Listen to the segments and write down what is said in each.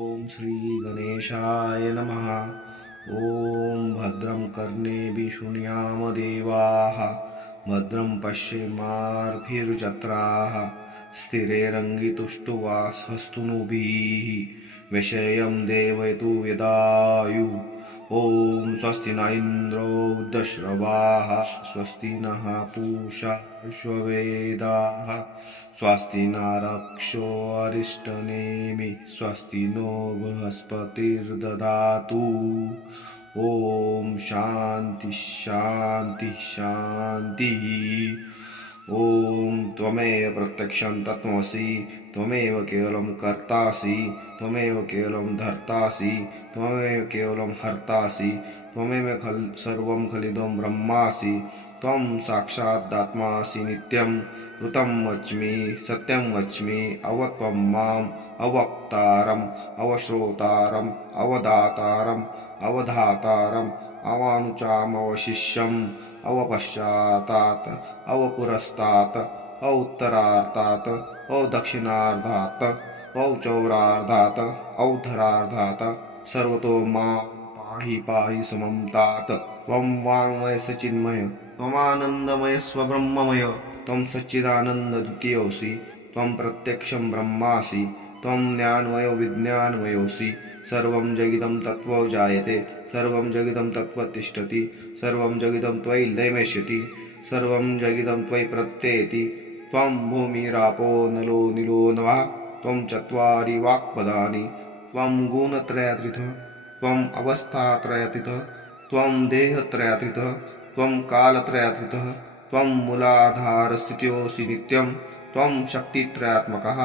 ॐ श्रीगणेशाय नमः। ॐ भद्रं कर्णेभिः शृणुयामदेवाः भद्रं पश्येमार्भिर्जत्राः स्थिरेरङ्गितुष्टुवासस्तुनुभिः विषयं देवयतु यदायु। ॐ स्वस्ति न इन्द्रो दश्रवाः स्वस्ति नः पूषा विश्ववेदाः स्वस्ति नारक्षो अरिष्टनेमि स्वस्ति नो बृहस्पतिर्ददातु ॐ शान्ति शान्ति शान्तिः ॐ त्वमेव प्रत्यक्षं तत्त्वमसि त्वमेव केवलं कर्तासि त्वमेव केवलं धर्तासि त्वमेव केवलं हर्तासि त्वमेव खल् सर्वं खलिदं ब्रह्मासि त्वं साक्षादात्मासि नित्यं ऋतं वच्मि, सत्यं वच्मि अवत्वं माम्, अवक्तारम्, अवश्रोतारम्, अवदातारम्, अवधातारम्, अवानुचामवशिष्यम्, अवपश्चातात्, अवपुरस्तात् औत्तरार्तात् औदक्षिणार्धात् औचौरार्धात् औधरार्धात् सर्वतो माँ पाहि पाहि समं तात त्वं वाङ्मय सचिन्मय त्वमानन्दमय स्वब्रह्ममय त्वं सच्चिदानन्दद्वितीयोऽसि, त्वं प्रत्यक्षं ब्रह्मासि, त्वं ज्ञानमयो विज्ञानमयोऽसि, सर्वं जगिदं तत्त्वो जायते, सर्वं जगिदं तत्त्व तिष्ठति सर्वं जगिदं त्वयि लयमेष्यति, सर्वं जगिदं त्वयि प्रत्येति, त्वं भूमिरापो नलो निलो नवः त्वं चत्वारि वाक्पदानि, त्वं गुणत्रयातीतः त्वम् अवस्थात्रयातीतः त्वं देहत्रयातीतः त्वं कालत्रयातीतः त्वं मूलाधारस्थित्योऽसि नित्यं त्वं शक्तित्रयात्मकः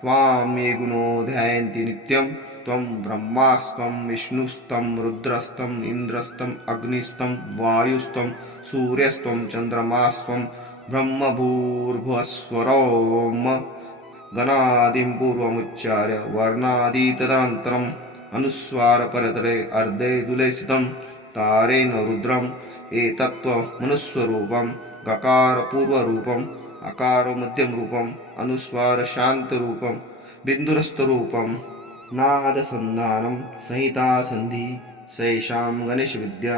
त्वां ये गुणो ध्यायन्ति नित्यं त्वं ब्रह्मास्त्वं विष्णुस्तं रुद्रस्तं इन्द्रस्तं अग्निस्तं वायुस्त्वं सूर्यस्त्वं चन्द्रमास्त्वं ब्रह्मभूर्भुवस्वरोम गणादिं पूर्वमुच्चार्य वर्णादितदनन्तरम् अनुस्वारपरतरे अर्धे दुलेसितं तारेण रुद्रम् गकारपूर्वरूपम् अकारमध्यमरूपम् अनुस्वारशान्तरूपं बिन्दुरस्तरूपं नादसन्धानं संहितासन्धि सैषां गणेशविद्या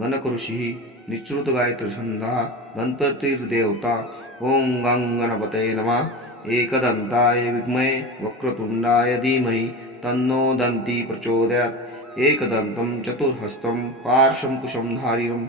गणकऋषिः निःश्रुतगायत्रीछन्दः गणपतिर्देवता ॐ गं गणपतये नमः। एकदन्ताय विद्महे वक्रतुण्डाय धीमहि तन्नो दन्ती प्रचोदयात्। एकदन्तं चतुर्हस्तं पार्श्वङ्कुशं धारिणं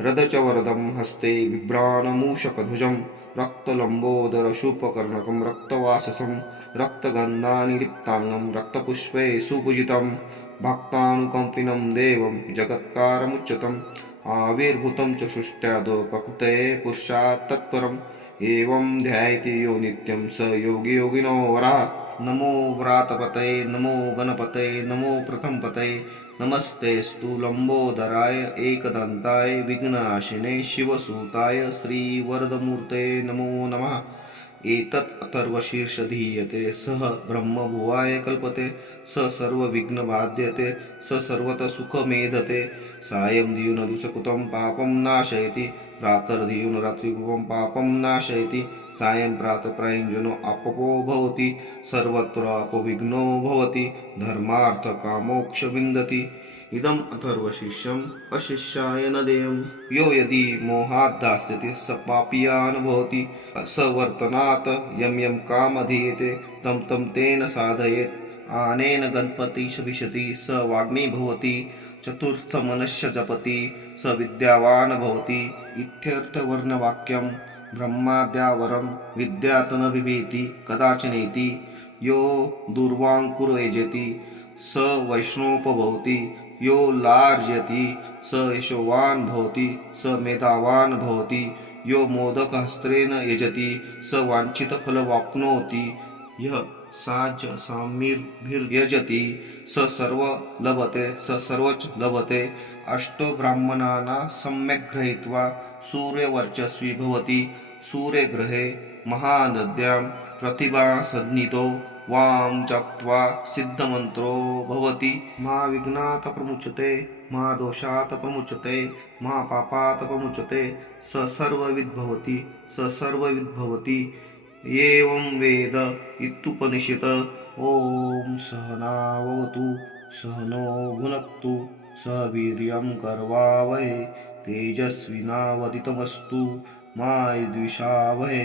रदचवरदं हस्ते बिभ्राणमूषकध्वजं, रक्तलम्बोदरशूपकर्णकं, रक्तवाससं, रक्तगन्धानिलिप्ताङ्गं, रक्तपुष्पे सुपूजितं, भक्तानुकम्पिनं देवं जगत्कारमुच्यतम् आविर्भूतं च सृष्ट्यादो प्रकृते पुरुषात् तत्परम् एवं ध्यायति यो नित्यं स योगी योगिनो वरा नमो व्रातपतये नमो गणपतये नमो प्रथमपतये नमस्तेस्तु लम्बोदराय एकदन्ताय विघ्ननाशिने शिवसूताय श्रीवरदमूर्ते नमो नमः। एतत् अथर्वशीर्षधीयते। सः ब्रह्मभुवाय कल्पते स सर्वविघ्नबाध्यते स सर्वतः सुखमेधते। सायं दियुनदुसकुतं पापं नाशयति प्रातर्दियुनरात्रिपूर्वं पापं नाशयति। सायं प्रातःप्रयुञ्जनो अपपो भवति सर्वत्र अपविघ्नो भवति धर्मार्थकामोक्ष विन्दति इदम् अथर्वशिष्यम् अशिष्याय न देयं यो यदि मोहात् स पापीयान् भवति। स वर्तनात् यं यं कामधीयते, तं तं तेन साधयेत्। आनेन गणपतिश विशति स वाग्मी भवति। चतुर्थमनश्य जपति, स विद्यावान् भवति। इत्यर्थवर्णवाक्यं ब्रह्माद्यावरं विद्यातन बिभेति कदाचनेति। यो दुर्वाङ्कुरो यजति स वैष्णोपभवति यो लार्जयति, स यशोवान् भवति, स मेधावान् भवति, यो मोदकहस्त्रेण यजति, स वाञ्छितफलवाप्नोति, यः साम्यभिर्यजति स सर्व लभते स सर्वच लभते अष्टो ब्राह्मणाना सम्यक् गृहीत्वा सूर्यवर्चस्वी भवति, सूर्यग्रहे महानद्यां प्रतिभासन्निधौ वां जप्त्वा सिद्धमन्त्रो भवति। मा विघ्नात् प्रमुच्यते मा दोषात् प्रमुच्यते मा पापात् प्रमुच्यते स सर्वविद्भवति स सर्वविद्भवति। एवं वेद इत्युपनिषत् ॐ सहनावतु सहनो भुनक्तु सह वीर्यं कर्वावहे तेजस्विनावदितमस्तु मा द्विषावहे